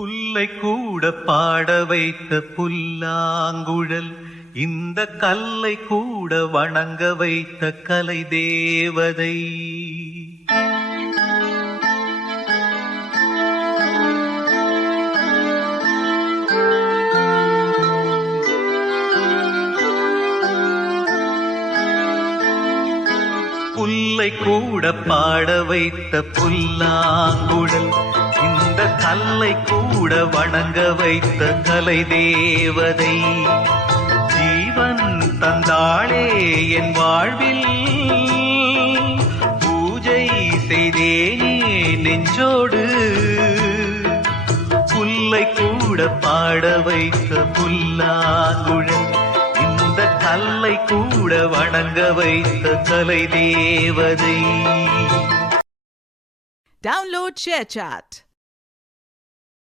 புல்லை கூட பாட வைத்த புல்லாங்குழல், இந்த கல்லை கூட வணங்க வைத்த கலை தேவதை. புல்லை கூட பாட வைத்த புல்லாங்குழல், இந்த கல்லை கூட வணங்க வைத்த கலை தேவதை. ஜீவன் தந்தாளே என் வாழ்வில், பூஜை செய்தேனே நெஞ்சோடு. புல்லை கூட பாட வைத்த புல்லாங்குழல், இந்த கல்லை கூட வணங்க வைத்த கலை தேவதை. Download ShareChat.